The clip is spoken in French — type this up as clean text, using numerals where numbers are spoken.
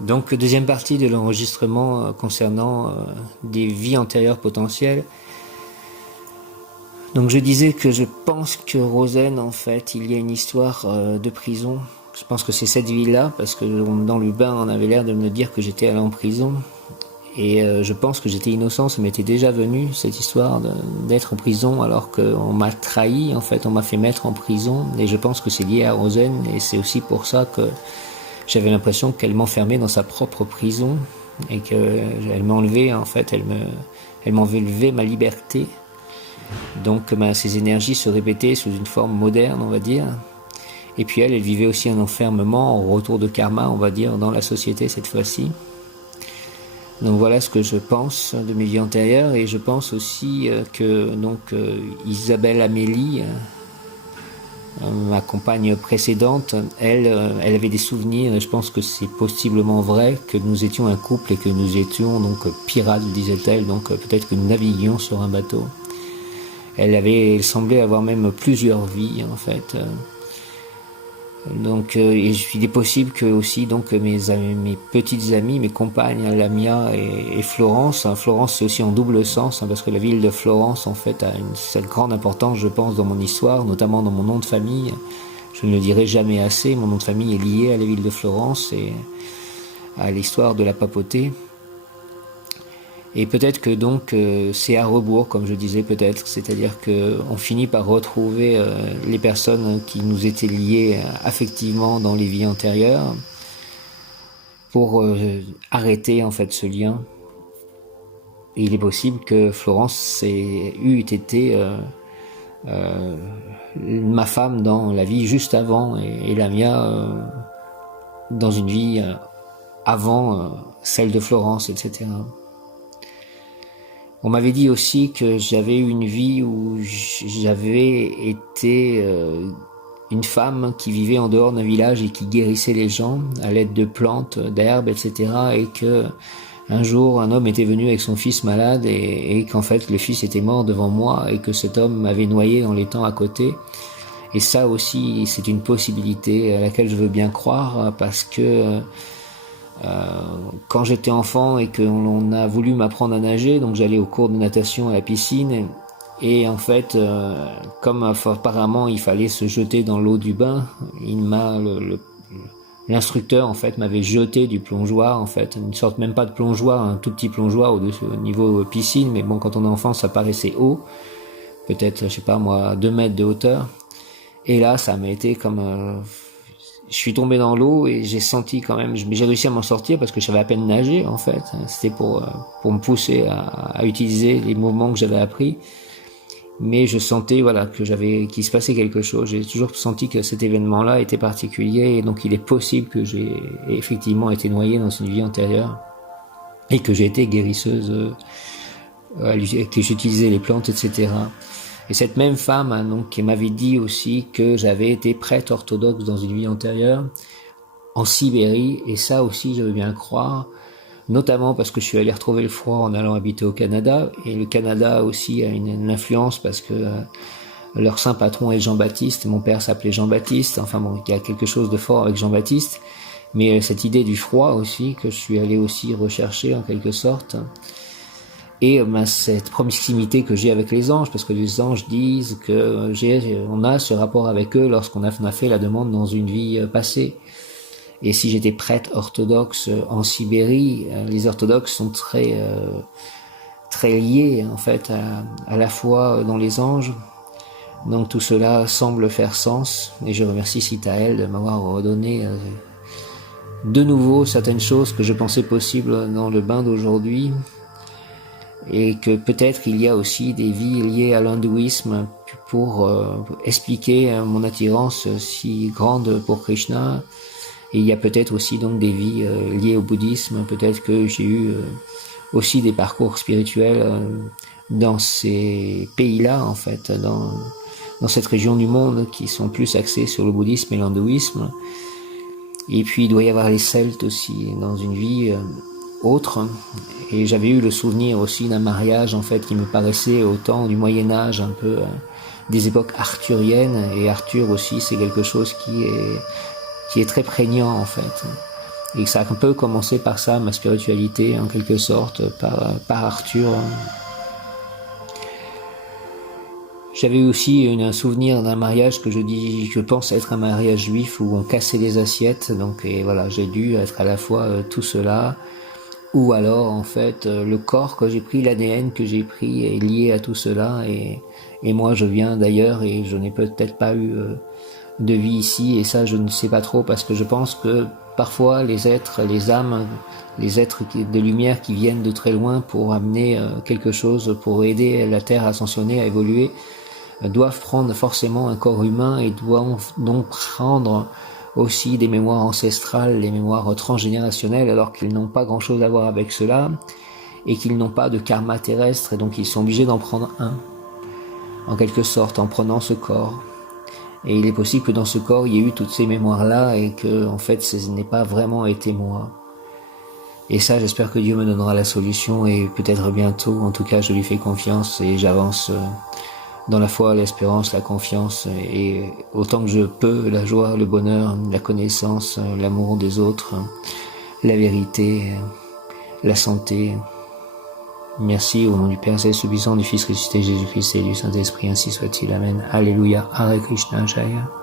Donc, deuxième partie de l'enregistrement concernant des vies antérieures potentielles. Donc, je disais que je pense que Rosen, en fait, il y a une histoire de prison. Je pense que c'est cette vie-là, parce que dans le bain, on avait l'air de me dire que j'étais allé en prison. Et je pense que j'étais innocent, ça m'était déjà venu, cette histoire d'être en prison, alors qu'on m'a trahi, en fait, on m'a fait mettre en prison. Et je pense que c'est lié à Rosen, et c'est aussi pour ça que j'avais l'impression qu'elle m'enfermait dans sa propre prison et qu'elle m'enlevait, en fait, elle m'enlevait ma liberté. Donc ces énergies se répétaient sous une forme moderne, on va dire. Et puis elle vivait aussi un enfermement, un retour de karma, on va dire, dans la société cette fois-ci. Donc voilà ce que je pense de mes vies antérieures, et je pense aussi que Isabelle Amélie, ma compagne précédente, elle avait des souvenirs, et je pense que c'est possiblement vrai, que nous étions un couple et que nous étions donc pirates, disait-elle, donc peut-être que nous naviguions sur un bateau. Elle semblait avoir même plusieurs vies en fait. Donc il est possible que aussi donc mes petites amies, mes compagnes Lamia et Florence. Florence c'est aussi en double sens parce que la ville de Florence en fait a cette grande importance, je pense, dans mon histoire, notamment dans mon nom de famille. Je ne le dirai jamais assez. Mon nom de famille est lié à la ville de Florence et à l'histoire de la papauté. Et peut-être que donc c'est à rebours, comme je disais peut-être, c'est-à-dire qu'on finit par retrouver les personnes qui nous étaient liées affectivement dans les vies antérieures pour arrêter en fait ce lien. Et il est possible que Florence eût été ma femme dans la vie juste avant et la mienne dans une vie avant celle de Florence, etc. On m'avait dit aussi que j'avais eu une vie où j'avais été une femme qui vivait en dehors d'un village et qui guérissait les gens à l'aide de plantes, d'herbes, etc. Et que un jour, un homme était venu avec son fils malade et qu'en fait, le fils était mort devant moi et que cet homme m'avait noyé dans l'étang à côté. Et ça aussi, c'est une possibilité à laquelle je veux bien croire parce que quand j'étais enfant et qu'on a voulu m'apprendre à nager, donc j'allais au cours de natation à la piscine et en fait, comme apparemment il fallait se jeter dans l'eau du bain, l'instructeur en fait m'avait jeté du plongeoir en fait, une sorte même pas de plongeoir, un tout petit plongeoir au niveau piscine, mais bon quand on est enfant ça paraissait haut, peut-être je sais pas moi 2 mètres de hauteur, et là ça m'a été comme je suis tombé dans l'eau et j'ai senti quand même, j'ai réussi à m'en sortir parce que je savais à peine nager en fait. C'était pour me pousser à utiliser les mouvements que j'avais appris. Mais je sentais voilà qu'il se passait quelque chose. J'ai toujours senti que cet événement-là était particulier et donc il est possible que j'ai effectivement été noyé dans une vie antérieure et que j'ai été guérisseuse, que j'utilisais les plantes, etc. Et cette même femme donc, qui m'avait dit aussi que j'avais été prêtre orthodoxe dans une vie antérieure en Sibérie, et ça aussi je veux bien croire, notamment parce que je suis allé retrouver le froid en allant habiter au Canada, et le Canada aussi a une influence parce que leur saint patron est Jean-Baptiste, mon père s'appelait Jean-Baptiste, enfin bon, il y a quelque chose de fort avec Jean-Baptiste, mais cette idée du froid aussi, que je suis allé aussi rechercher en quelque sorte. Et cette proximité que j'ai avec les anges, parce que les anges disent que on a ce rapport avec eux lorsqu'on a fait la demande dans une vie passée. Et si j'étais prêtre orthodoxe en Sibérie, les orthodoxes sont très liés en fait à la foi dans les anges. Donc tout cela semble faire sens, et je remercie Sitael de m'avoir redonné de nouveau certaines choses que je pensais possibles dans le bain d'aujourd'hui. Et que peut-être il y a aussi des vies liées à l'hindouisme pour expliquer mon attirance si grande pour Krishna. Et il y a peut-être aussi donc des vies liées au bouddhisme. Peut-être que j'ai eu aussi des parcours spirituels dans ces pays-là, en fait, dans cette région du monde qui sont plus axés sur le bouddhisme et l'hindouisme. Et puis il doit y avoir les Celtes aussi dans une vie autre, et j'avais eu le souvenir aussi d'un mariage en fait qui me paraissait au temps du Moyen-Âge, un peu des époques arthuriennes, et Arthur aussi c'est quelque chose qui est très prégnant en fait. Et ça a un peu commencé par ça, ma spiritualité, en quelque sorte, par Arthur. J'avais aussi un souvenir d'un mariage que je pense être un mariage juif où on cassait les assiettes. Donc, et voilà, j'ai dû être à la fois tout cela, ou alors, en fait, le corps que j'ai pris, l'ADN que j'ai pris est lié à tout cela. Et moi, je viens d'ailleurs et je n'ai peut-être pas eu de vie ici. Et ça, je ne sais pas trop parce que je pense que parfois, les êtres, les âmes, les êtres de lumière qui viennent de très loin pour amener quelque chose, pour aider la Terre à ascensionner, à évoluer, doivent prendre forcément un corps humain et doivent donc prendre aussi des mémoires ancestrales, des mémoires transgénérationnelles, alors qu'ils n'ont pas grand-chose à voir avec cela et qu'ils n'ont pas de karma terrestre, et donc ils sont obligés d'en prendre un, en quelque sorte, en prenant ce corps. Et il est possible que dans ce corps, il y ait eu toutes ces mémoires-là et que, en fait, ce n'est pas vraiment été moi. Et ça, j'espère que Dieu me donnera la solution et peut-être bientôt. En tout cas, je lui fais confiance et j'avance dans la foi, l'espérance, la confiance et autant que je peux, la joie, le bonheur, la connaissance, l'amour des autres, la vérité, la santé. Merci au nom du Père Céleste Tout-Puissant, du Fils ressuscité Jésus-Christ et du Saint-Esprit, ainsi soit-il. Amen. Alléluia. Hare Krishna Jaya.